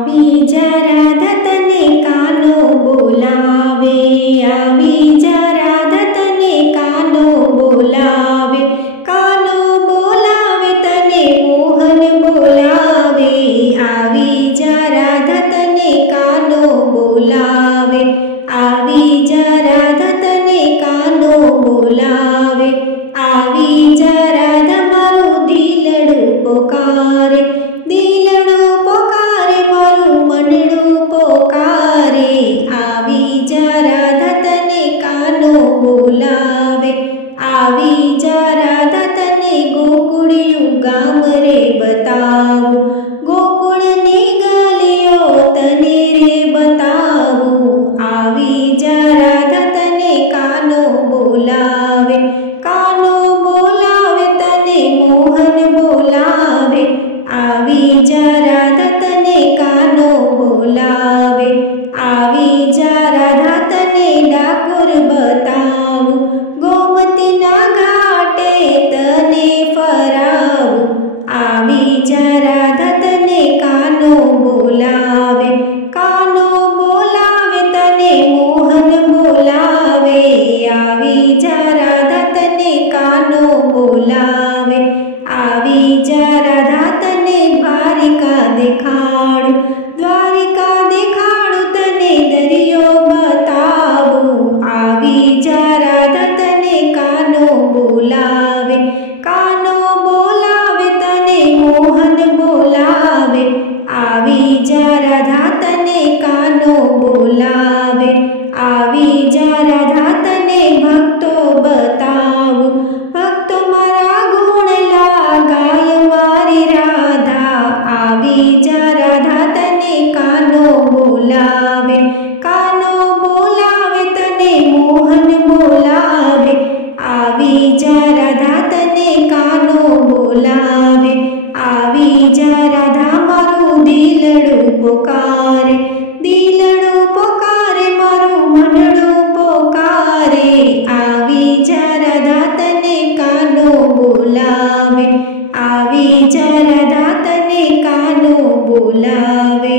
આવી જા રાધા તને કાનો બોલાવે, આવી જા રાધા તને કાનો બોલાવે, કાનો બોલાવે તને મોહન બોલાવે, આવી જા રાધા તને કાનો બોલાવે, આવી જા રાધા તને કાનો બોલાવે, આવી જા રાધા મારું દિલડું પોકારે, દિલડું પોકારે મારું મનડું પોકારે, આવી જા રાધા તને કાનો બોલાવે, આવી જા રાધા તને ગોકુળિયું ગામ રે બતાવું, ગોકુળની ગલીઓ તને રે બતાવું, આવી જા રાધા તને કાનો બોલાવે, કાનો બોલાવે તને મોહન બોલાવે, આવી જા રાધા તને કાનો બોલાવે, આવી જા રાધા તને ડાકોર બતાવું, ગોમતીના ઘાટે તને ફરાવું, આવી જા રાધા તને કાનો બોલાવે, કાનો બોલાવે તને મોહન બોલાવે, આવી જા રાધા તને કાનો બોલાવે, આવી જા રાધા તને દ્વારિકા દેખાડું, દ્વારિકા દેખાડું તને દરિયો બતાવું, આવી જા રાધા તને કાનો બોલાવે, કાનો બોલાવે તને મોહન બોલાવે, આવી જા રાધા તને કાનો બોલાવે, આવી જા રાધા તને ભક્તો બતાવું, ભક્તો મારા ગુણલા ગાય મારી રાધા, આવી જા રાધા તને કાનો બોલાવે, કાનો બોલાવે તને મોહન બોલાવે, આવી જા રાધા તને કાનો બોલાવે, આવી જા રાધા મારું દિલડું પોકારે, દિલડું પોકારે મારું મનડું પોકારે, આવી જા રાધા તને કાનો બોલાવે, આવી જા રાધા તને કાનો બોલાવે।